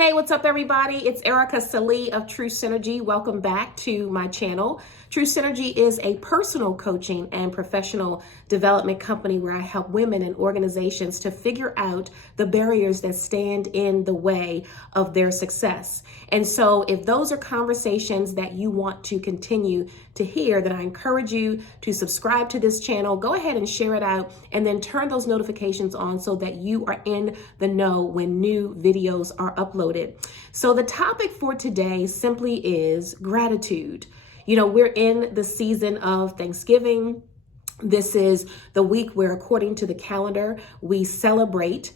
Hey, what's up, everybody? It's Ericka Sallee of True Synergy. Welcome back to my channel. True Synergy is a personal coaching and professional development company where I help women and organizations to figure out the barriers that stand in the way of their success. And so if those are conversations that you want to continue to hear, then I encourage you to subscribe to this channel. Go ahead and share it out and then turn those notifications on so that you are in the know when new videos are uploaded. So the topic for today simply is gratitude. You know, we're in the season of Thanksgiving. This is the week where, according to the calendar, we celebrate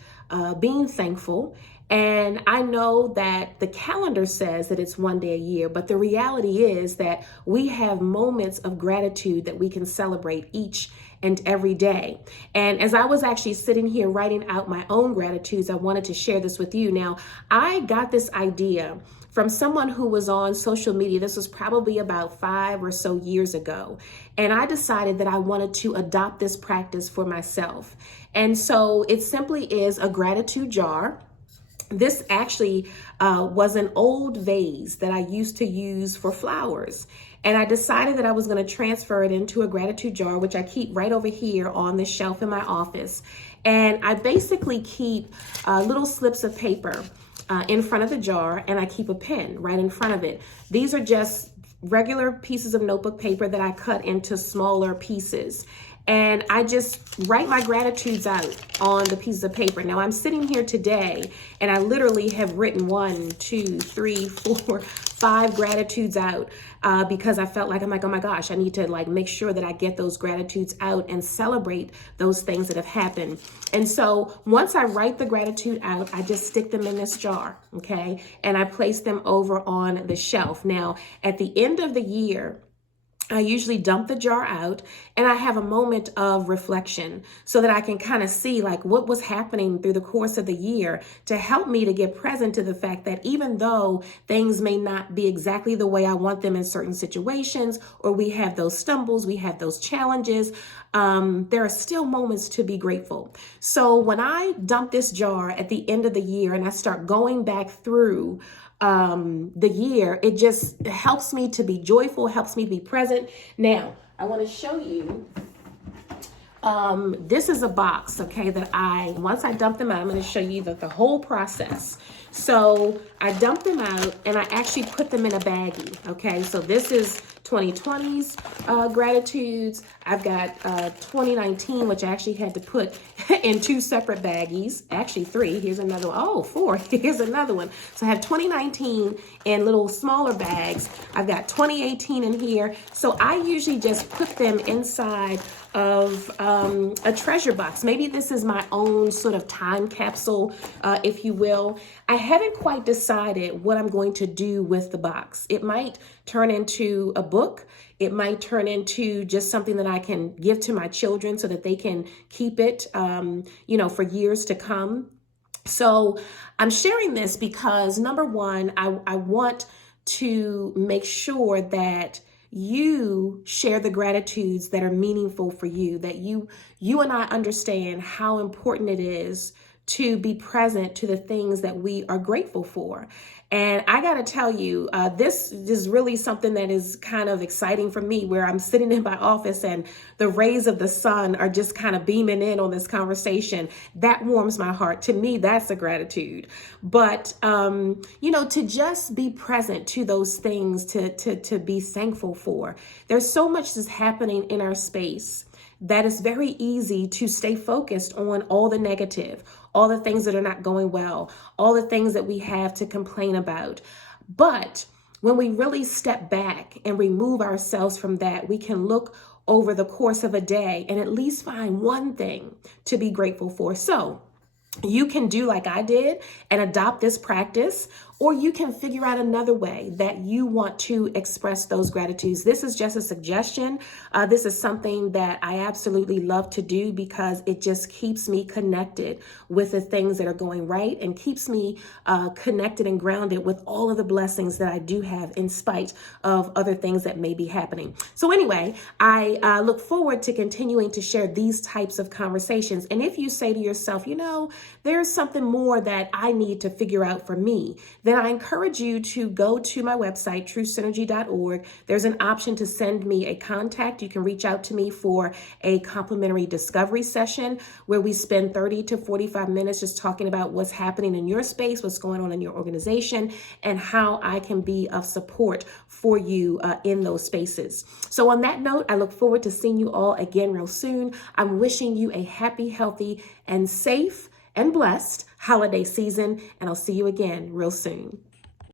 being thankful. And I know that the calendar says that it's one day a year, but the reality is that we have moments of gratitude that we can celebrate each and every day. And as I was actually sitting here writing out my own gratitudes, I wanted to share this with you. Now, I got this idea from someone who was on social media. This was probably about 5 or so years ago. And I decided that I wanted to adopt this practice for myself. And so it simply is a gratitude jar. This actually was an old vase that I used to use for flowers. And I decided that I was going to transfer it into a gratitude jar, which I keep right over here on the shelf in my office. And I basically keep little slips of paper in front of the jar, and I keep a pen right in front of it. These are just regular pieces of notebook paper that I cut into smaller pieces. And I just write my gratitudes out on the pieces of paper. Now I'm sitting here today and I literally have written 1, 2, 3, 4, 5 gratitudes out because I felt like, I'm like, oh my gosh, I need to make sure that I get those gratitudes out and celebrate those things that have happened. And so once I write the gratitude out, I just stick them in this jar, okay? And I place them over on the shelf. Now, at the end of the year, I usually dump the jar out and I have a moment of reflection so that I can kind of see what was happening through the course of the year to help me to get present to the fact that even though things may not be exactly the way I want them in certain situations, or we have those stumbles, we have those challenges, there are still moments to be grateful. So when I dump this jar at the end of the year and I start going back through the year, it just helps me to be joyful, helps me be present. Now, I want to show you, this is a box, okay, that once I dump them out, I'm going to show you the whole process. So I dump them out and I actually put them in a baggie, okay? So this is 2020's gratitudes. I've got 2019, which I actually had to put in 2 separate baggies. Actually 3. Here's another one. Oh, 4. Here's another one. So I have 2019 in little smaller bags. I've got 2018 in here. So I usually just put them inside of a treasure box. Maybe this is my own sort of time capsule, if you will. I haven't quite decided what I'm going to do with the box. It might turn into a book. It might turn into just something that I can give to my children so that they can keep it, for years to come. So I'm sharing this because, number one, I want to make sure that you share the gratitudes that are meaningful for you, that you and I understand how important it is to be present to the things that we are grateful for. And I got to tell you, this is really something that is kind of exciting for me, where I'm sitting in my office and the rays of the sun are just kind of beaming in on this conversation. That warms my heart. To me, that's a gratitude. But, to just be present to those things, to be thankful for. There's so much that's happening in our space that it's very easy to stay focused on all the negative, all the things that are not going well, all the things that we have to complain about. But when we really step back and remove ourselves from that, we can look over the course of a day and at least find one thing to be grateful for. So you can do like I did and adopt this practice, or you can figure out another way that you want to express those gratitudes. This is just a suggestion. This is something that I absolutely love to do because it just keeps me connected with the things that are going right and keeps me connected and grounded with all of the blessings that I do have in spite of other things that may be happening. So anyway, I look forward to continuing to share these types of conversations. And if you say to yourself, there's something more that I need to figure out for me, then I encourage you to go to my website, truesynergy.org. There's an option to send me a contact. You can reach out to me for a complimentary discovery session where we spend 30 to 45 minutes just talking about what's happening in your space, what's going on in your organization, and how I can be of support for you in those spaces. So on that note, I look forward to seeing you all again real soon. I'm wishing you a happy, healthy, and safe and blessed holiday season, and I'll see you again real soon.